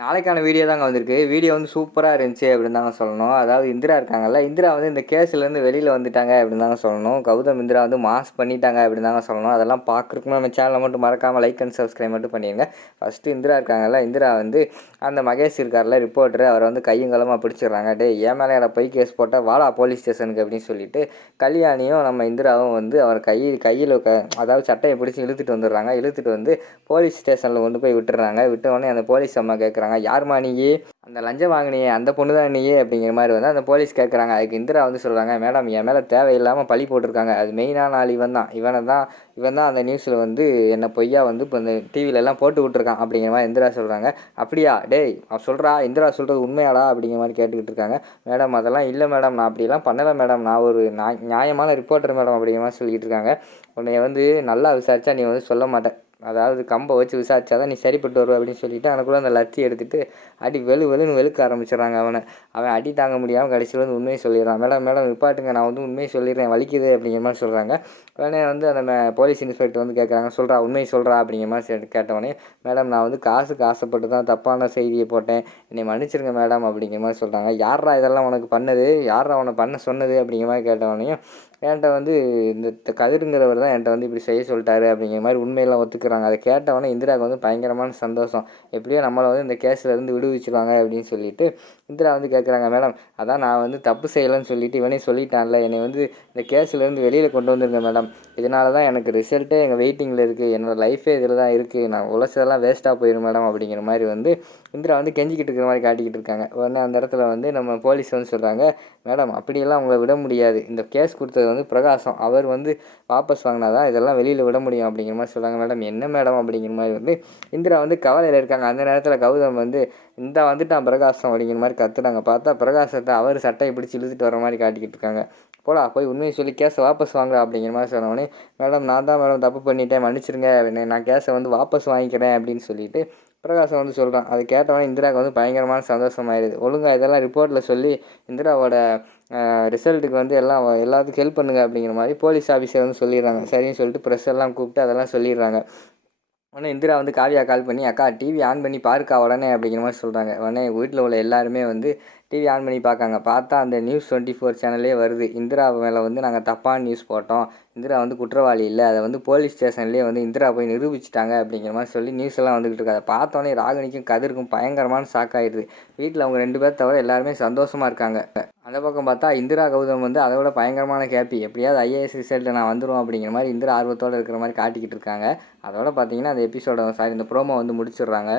நாளைக்கான வீடியோ தாங்க வந்திருக்கு. வீடியோ வந்து சூப்பரா இருந்துச்சு அப்படின்னு தாங்க சொல்லணும். அதாவது இந்திரா இருக்காங்கல்ல, இந்திரா வந்து இந்த கேஸ்லேருந்து வெளியில வந்துட்டாங்க அப்படின்னு தாங்க சொல்லணும். கௌதம் இந்திரா வந்து மாஸ் பண்ணிட்டாங்க அப்படின்னு தாங்க சொல்லணும். அதெல்லாம் பார்க்குறதுக்கு நம்ம சேனலை மட்டும் மறக்காமல் லைக் அண்ட் சப்ஸ்கிரைப் மட்டும் பண்ணிடுங்க. ஃபஸ்ட்டு இந்திரா இருக்காங்கல்ல, இந்திரா வந்து அந்த மகேஷ் இருக்கார்ல ரிப்போர்ட்டர், அவரை வந்து கையும் களமாக பிடிச்சிடுறாங்க. டேய் என் மேலே யாரை பொய் கேஸ் போட்டால் வாடா போலீஸ் ஸ்டேஷனுக்கு அப்படின்னு சொல்லிட்டு கல்யாணியும் நம்ம இந்திராவும் வந்து அவர் கையில் அதாவது சட்டையை பிடிச்சி இழுத்துட்டு வந்துடுறாங்க. இழுத்துட்டு வந்து போலீஸ் ஸ்டேஷனில் கொண்டு போய் விட்டுறாங்க. விட்டவுடனே அந்த போலீஸ் அம்மா கேட்குறாங்க, யாரும்மா நீயே, அந்த லஞ்சம் வாங்கினியே அந்த பொண்ணு தான் நீயே அப்படிங்கிற மாதிரி வந்து அந்த போலீஸ் கேட்குறாங்க. அதுக்கு இந்திரா வந்து சொல்கிறாங்க, மேடம் என் மேலே தேவையில்லாமல் பழி போட்டிருக்காங்க. அது மெயினான ஆள் இவன் தான் அந்த நியூஸில் வந்து என்னை பொய்யா வந்து இப்போ இந்த டிவிலெல்லாம் போட்டு விட்ருக்கான் அப்படிங்கிற மாதிரி இந்திரா சொல்கிறாங்க. அப்படியா டேய் சொல்கிறா, இந்திரா சொல்கிறது உண்மையாடா அப்படிங்கிற மாதிரி கேட்டுக்கிட்டு இருக்காங்க. மேடம் அதெல்லாம் இல்லை மேடம், நான் அப்படிலாம் பண்ணலை மேடம், நான் ஒரு நியாயமான ரிப்போர்ட்டர் மேடம் அப்படிங்கிற மாதிரி சொல்லிக்கிட்டு இருக்காங்க. உன்னை வந்து நல்லா விசாரித்தா நீ வந்து சொல்ல மாட்டேன், அதாவது கம்பை வச்சு விசாரிச்சா தான் நீ சரிப்பட்டு வருவ அப்படின்னு சொல்லிவிட்டு அவனுக்குள்ளே அந்த லத்தி எடுத்துகிட்டு அடி வெளுன்னு வெளுக்க ஆரம்பிச்சிடுறாங்க. அவன் அடி தாங்க முடியாமல் கடைசியில் வந்து உண்மையை சொல்லிடுறான். மேடம் நிப்பாட்டுங்க, நான் வந்து உண்மையை சொல்லிடுறேன், வலிக்குது அப்படிங்கிற மாதிரி சொல்கிறாங்க. உடனே வந்து அந்த போலீஸ் இன்ஸ்பெக்டர் வந்து கேட்குறாங்க, சொல்கிறா உண்மையை சொல்கிறா அப்படிங்கிற மாதிரி கேட்டவொடனே, மேடம் நான் வந்து காசுக்கு ஆசைப்பட்டு தான் தப்பான செய்தியை போட்டேன், என்னை மன்னிச்சிருங்க மேடம் அப்படிங்கிற மாதிரி சொல்கிறாங்க. யாரா இதெல்லாம் உனக்கு பண்ணது, யாரா உன்னை பண்ண சொன்னது அப்படிங்கிற மாதிரி கேட்டவொடனே, என்கிட்ட வந்து இந்த கதிருங்கிறவர் தான் என்கிட்ட வந்து இப்படி செய்ய சொல்லிட்டாரு அப்படிங்கிற மாதிரி உண்மையெல்லாம் ஒத்துக்கிறாங்க. அதை கேட்டவொடனே இந்திராவுக்கு வந்து பயங்கரமான சந்தோஷம். எப்படியோ நம்மளை வந்து இந்த கேஸ்லேருந்து விடுவிச்சிருவாங்க அப்படின்னு சொல்லிட்டு இந்திரா வந்து கேட்குறாங்க, மேடம் அதான் நான் வந்து தப்பு செய்யலைன்னு சொல்லிட்டு இவனே சொல்லிட்டான்ல, என்னை வந்து இந்த கேஸ்லேருந்து வெளியில் கொண்டு வந்துருங்க மேடம், இதனால தான் எனக்கு ரிசல்ட்டே எங்கள் வெயிட்டிங்கில் இருக்குது, என்னோடய லைஃபே இதில் தான் இருக்குது, நான் உழைச்சதெல்லாம் வேஸ்ட்டாக போயிடும் மேடம் அப்படிங்கிற மாதிரி வந்து இந்திரா வந்து கெஞ்சிக்கிட்டு இருக்கிற மாதிரி காட்டிக்கிட்டு இருக்காங்க. உடனே அந்த இடத்துல வந்து நம்ம போலீஸ் வந்து சொல்கிறாங்க, மேடம் அப்படியெல்லாம் உங்களை விட முடியாது, இந்த கேஸ் கொடுத்தது வந்து பிரகாசம், அவர் வந்து வாபஸ் வாங்கினா தான் இதெல்லாம் வெளியில் விட முடியும் அப்படிங்கிற மாதிரி சொல்கிறாங்க. மேடம் என்ன மேடம் அப்படிங்கிற மாதிரி வந்து இந்திரா வந்து கவலையில் இருக்காங்க. அந்த நேரத்தில் கௌதம் வந்து இந்த வந்துட்டான் பிரகாசம் அப்படிங்கிற மாதிரி கத்துனாங்க. பார்த்தா பிரகாசத்தை அவர் சட்டையை பிடிச்சி இழுத்துட்டு வர மாதிரி காட்டிக்கிட்டு இருக்காங்க. போடா போய் உண்மையை சொல்லி கேஸை வாபஸ் வாங்க அப்படிங்கிற மாதிரி சொன்னோடனே, மேடம் நான் தான் மேடம் தப்பு பண்ணிட்டேன், மன்னிச்சிருங்க, நான் கேஸை வந்து வாபஸ் வாங்கிக்கிறேன் அப்படின்னு சொல்லிட்டு பிரகாசம் வந்து சொல்கிறான். அது கேட்டவொடனே இந்திராவுக்கு வந்து பயங்கரமான சந்தோஷமாயிருது. ஒழுங்காக இதெல்லாம் ரிப்போர்ட்டில் சொல்லி இந்திராவோட ரிசல்ட்டுக்கு வந்து எல்லாத்துக்கும் ஹெல்ப் பண்ணுங்க அப்படிங்கிற மாதிரி போலீஸ் ஆஃபீஸர் வந்து சொல்லிடுறாங்க. சரின்னு சொல்லிட்டு ப்ரெஸ் எல்லாம் கூப்பிட்டு அதெல்லாம் சொல்லிடுறாங்க. உடனே இந்திரா வந்து காவியா கால் பண்ணி, அக்கா டிவி ஆன் பண்ணி பாருக்கா உடனே அப்படிங்கிற மாதிரி சொல்கிறாங்க. உடனே வீட்டில் உள்ள எல்லாருமே வந்து டிவி ஆன் பண்ணி பார்க்காங்க. பார்த்தா அந்த நியூஸ் 24 சேனல்லே வருது, இந்திரா மேலே வந்து நாங்கள் தப்பான நியூஸ் போட்டோம், இந்திரா வந்து குற்றவாளி இல்லை, அதை வந்து போலீஸ் ஸ்டேஷன்லேயே வந்து இந்திரா போய் நிரூபிச்சிட்டாங்க அப்படிங்கிற மாதிரி சொல்லி நியூஸ் எல்லாம் வந்துக்கிட்டு இருக்காங்க. பார்த்தோன்னே ராகினிக்கும் கதிருக்கும் பயங்கரமான ஷாக் ஆகிடுது. வீட்டில் அவங்க 2 பேர் தவிர எல்லாருமே சந்தோஷமாக இருக்காங்க. அந்த பக்கம் பார்த்தா இந்திரா கௌதம் வந்து அதை விட பயங்கரமான ஹேப்பி, எப்படியாவது ஐஏஎஸ் ரிசல்ட்டில் நான் வந்துடுவோம் அப்படிங்கிற மாதிரி இந்திரா ஆர்வத்தோடு இருக்கிற மாதிரி காட்டிக்கிட்டு இருக்காங்க. அதோட பார்த்தீங்கன்னா அந்த எபிசோட இந்த ப்ரோமோ வந்து முடிச்சிடுறாங்க.